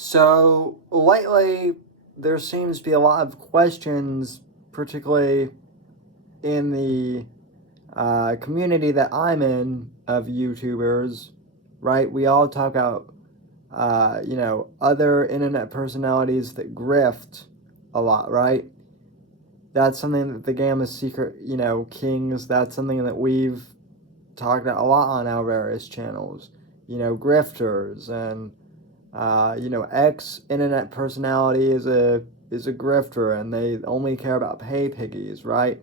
So lately, there seems to be a lot of questions, particularly in the community that I'm in of YouTubers, right? We all talk about, other internet personalities that grift a lot, right? That's something that the Gamma Secret, Kings, that's something that we've talked about a lot on our various channels. Grifters and X internet personality is a grifter, and they only care about pay piggies, right?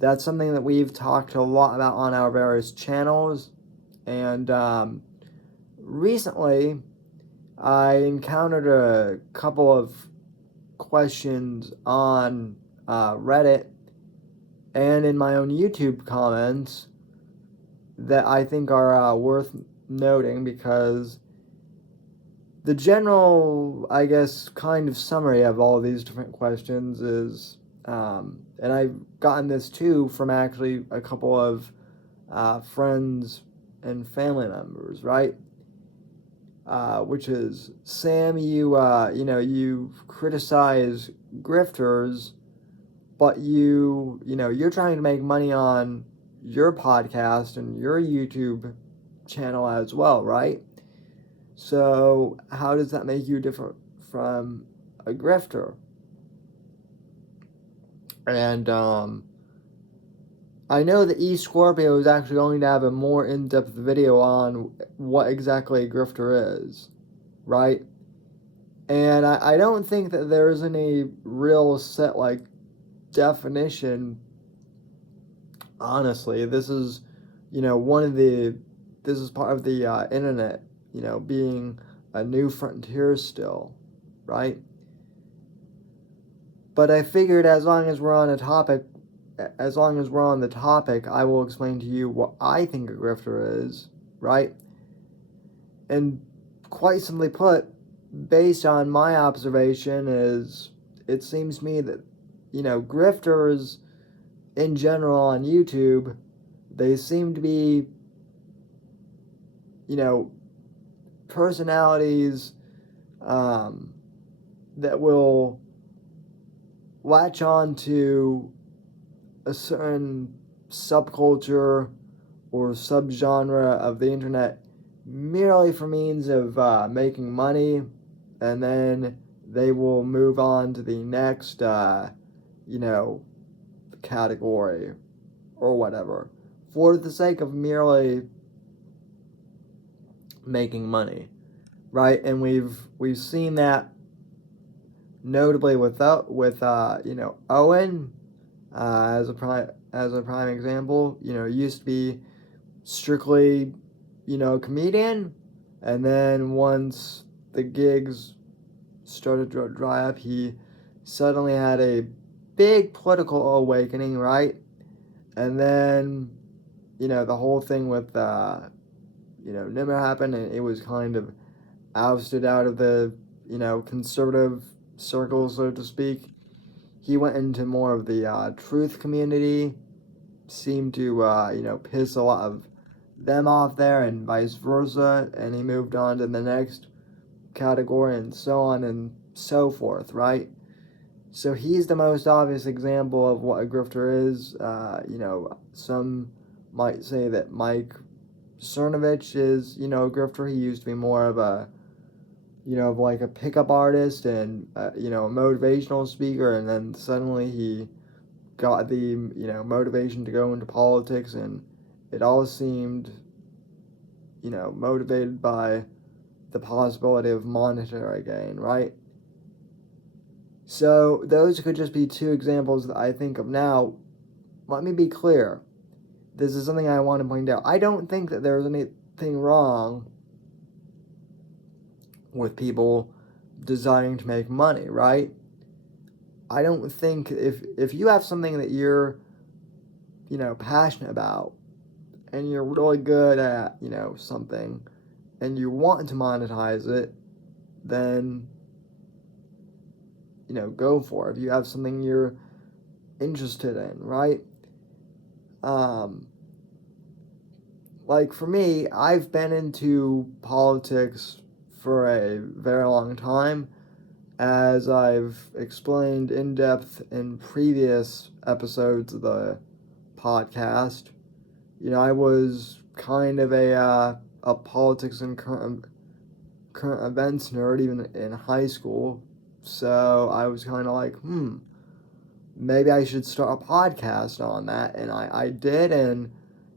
That's something that we've talked a lot about on our various channels, and recently I encountered a couple of questions on Reddit and in my own YouTube comments that I think are worth noting, because the general, I guess, kind of summary of all of these different questions is, and I've gotten this too from actually a couple of friends and family members, right? Which is, Sam, you criticize grifters, but you're trying to make money on your podcast and your YouTube channel as well, right? So how does that make you different from a grifter? And I know that E Scorpio is actually going to have a more in-depth video on what exactly a grifter is, right? And I don't think that there is any real set definition. Honestly, this is this is part of the internet, being a new frontier still, right? But I figured as long as we're on the topic, I will explain to you what I think a grifter is, right? And quite simply put, based on my observation, it seems to me that, grifters in general on YouTube, they seem to be, personalities that will latch on to a certain subculture or subgenre of the internet merely for means of making money, and then they will move on to the next, category or whatever, for the sake of merely making money, right? And we've seen that notably with Owen as a prime example. He used to be strictly a comedian, and then once the gigs started to dry up, he suddenly had a big political awakening, right? And then the whole thing with Nimmer happened, and it was kind of ousted out of the conservative circles, so to speak. He went into more of the truth community, seemed to piss a lot of them off there, and vice versa, and he moved on to the next category, and so on and so forth, right? So he's the most obvious example of what a grifter is. Some might say that Mike Cernovich is, a grifter. He used to be more of a, like a pickup artist and, a motivational speaker, and then suddenly he got the, motivation to go into politics, and it all seemed, motivated by the possibility of monetary gain, right? So those could just be two examples that I think of. Now, let me be clear. This is something I want to point out. I don't think that there's anything wrong with people desiring to make money, right? I don't think if you have something that you're, passionate about, and you're really good at, something, and you want to monetize it, then, go for it. If you have something you're interested in, right? Like for me, I've been into politics for a very long time. As I've explained in depth in previous episodes of the podcast, I was kind of a politics and current events nerd even in high school. So I was kind of like, maybe I should start a podcast on that. And I did. And,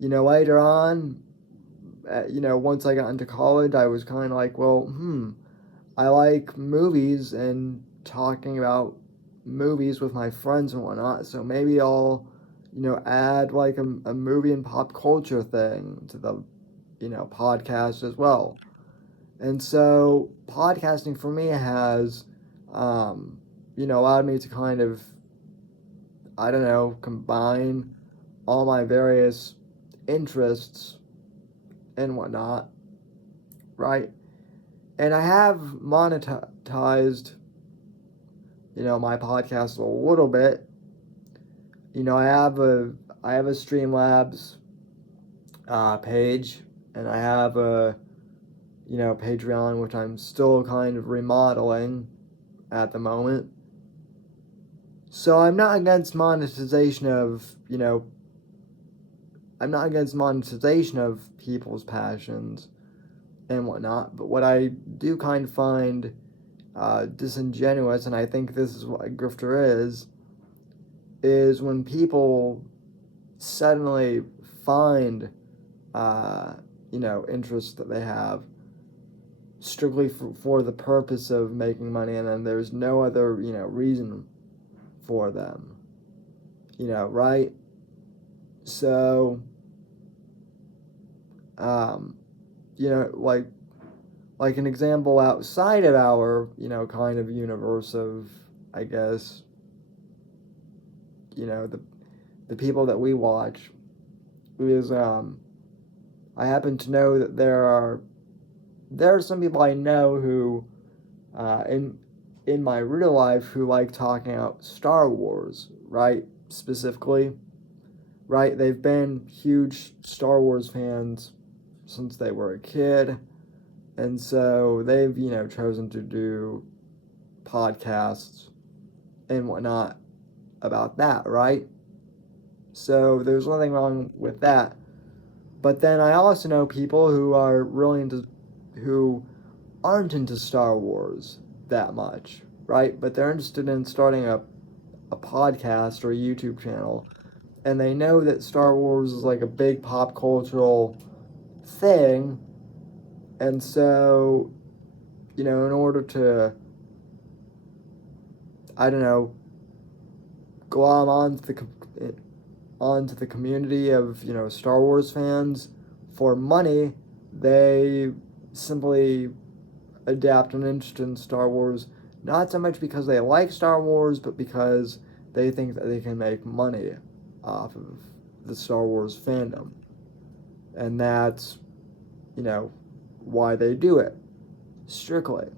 later on, once I got into college, I was kind of like, well, I like movies and talking about movies with my friends and whatnot. So maybe I'll, add like a movie and pop culture thing to the, podcast as well. And so podcasting for me has, allowed me to kind of, I don't know, combine all my various interests and whatnot, right? And I have monetized, my podcast a little bit. I have a Streamlabs page, and I have a Patreon, which I'm still kind of remodeling at the moment. So I'm not against monetization of, I'm not against monetization of people's passions and whatnot, but what I do kind of find disingenuous, and I think this is what a grifter is when people suddenly find, interests that they have strictly for the purpose of making money, and then there's no other, reason for them, right? So, like an example outside of our, kind of universe of, I guess, the people that we watch is, I happen to know that there are some people I know who, in my real life, who like talking about Star Wars, right? Specifically, right? They've been huge Star Wars fans since they were a kid, and so they've, chosen to do podcasts and whatnot about that, right? So there's nothing wrong with that. But then I also know people who are really who aren't into Star Wars that much, right? But they're interested in starting a podcast or a YouTube channel, and they know that Star Wars is like a big pop cultural thing, and so, in order to, I don't know, glom onto the community of, Star Wars fans for money, they simply adapt an interest in Star Wars, not so much because they like Star Wars, but because they think that they can make money off of the Star Wars fandom. And that's, why they do it, strictly.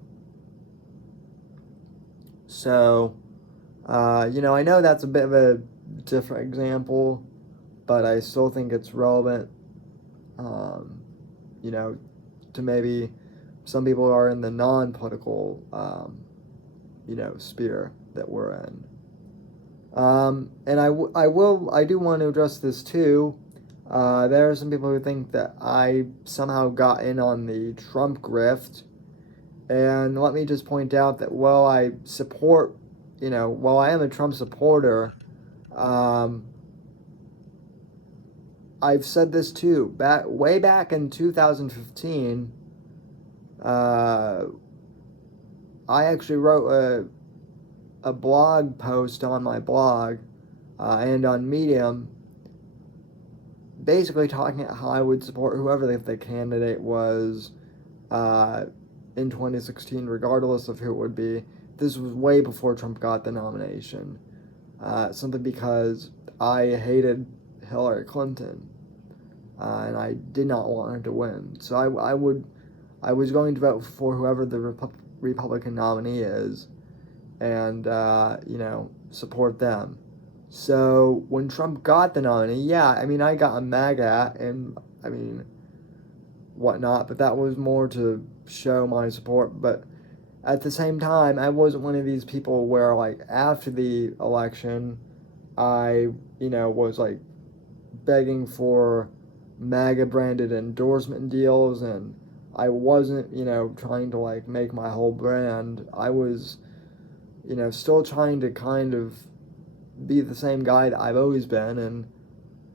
So, I know that's a bit of a different example, but I still think it's relevant, to maybe some people who are in the non-political, sphere that we're in. And I do want to address this too. There are some people who think that I somehow got in on the Trump grift, and let me just point out that while I support, while I am a Trump supporter, I've said this too. Way back in 2015, I actually wrote a blog post on my blog and on Medium, basically talking about how I would support whoever the candidate was in 2016, regardless of who it would be. This was way before Trump got the nomination. Simply because I hated Hillary Clinton, and I did not want her to win. So I was going to vote for whoever the Republican nominee is, and support them. So when Trump got the nominee, I got a MAGA and whatnot, but that was more to show my support, but at the same time, I wasn't one of these people where, like, after the election, I, was, like, begging for MAGA branded endorsement deals, and I wasn't, trying to, like, make my whole brand. I was, still trying to kind of be the same guy that I've always been, and,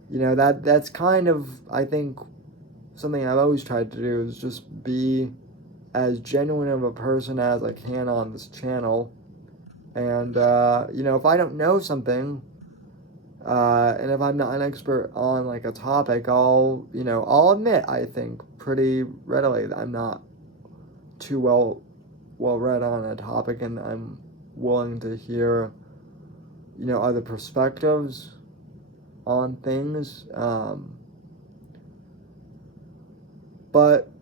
that's kind of, I think, something I've always tried to do is just be as genuine of a person as I can on this channel. And, if I don't know something, and if I'm not an expert on like a topic, I'll admit, I think, pretty readily that I'm not too well read on a topic, and I'm willing to hear, other perspectives on things. But,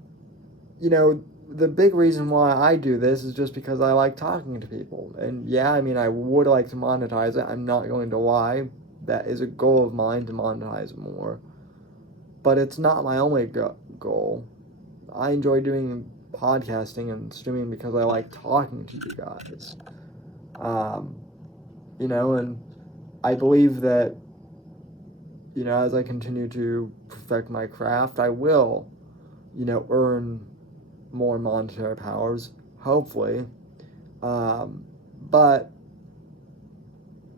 the big reason why I do this is just because I like talking to people. And yeah, I mean, I would like to monetize it. I'm not going to lie. That is a goal of mine, to monetize it more. But it's not my only goal. I enjoy doing podcasting and streaming because I like talking to you guys. And I believe that, as I continue to perfect my craft, I will, earn more monetary powers, hopefully. But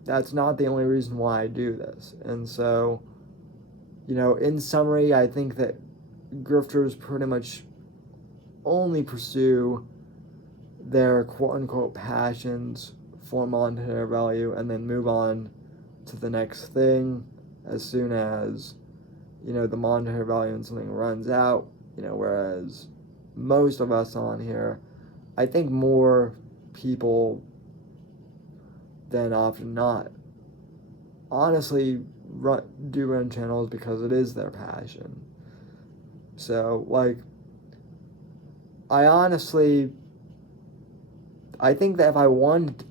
that's not the only reason why I do this. And so, in summary, I think that grifters pretty much only pursue their quote-unquote passions for monetary value and then move on to the next thing as soon as, the monetary value in something runs out, whereas most of us on here, I think more people than often not, honestly do run channels because it is their passion. So, like, I think that if I wanted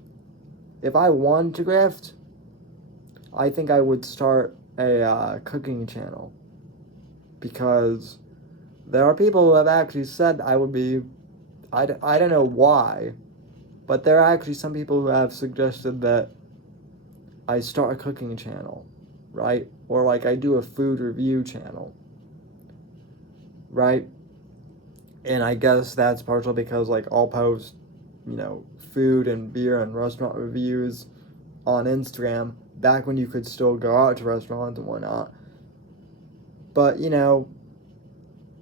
to grift, I think I would start a cooking channel, because there are people who have actually said I would be, I don't know why, but there are actually some people who have suggested that I start a cooking channel, right? Or like I do a food review channel, right? And I guess that's partially because like I'll post, food and beer and restaurant reviews on Instagram back when you could still go out to restaurants and whatnot. But,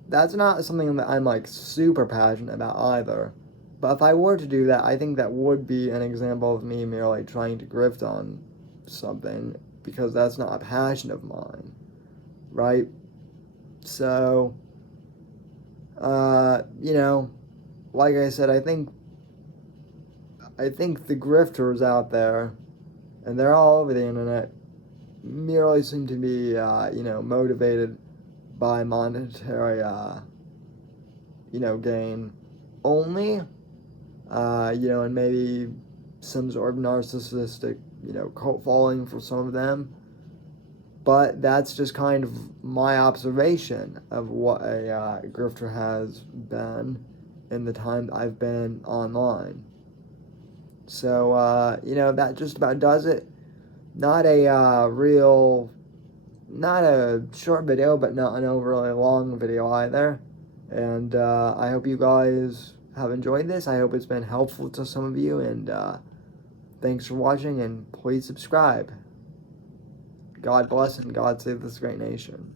that's not something that I'm like super passionate about either. But if I were to do that, I think that would be an example of me merely trying to grift on something, because that's not a passion of mine, right? So, like I said, I think the grifters out there, and they're all over the internet, merely seem to be, motivated by monetary, gain only, and maybe some sort of narcissistic, cult following for some of them. But that's just kind of my observation of what a grifter has been in the time I've been online. So, that just about does it. Not a not a short video, but not an overly long video either. And I hope you guys have enjoyed this. I hope it's been helpful to some of you, and thanks for watching, and please subscribe. God bless and God save this great nation.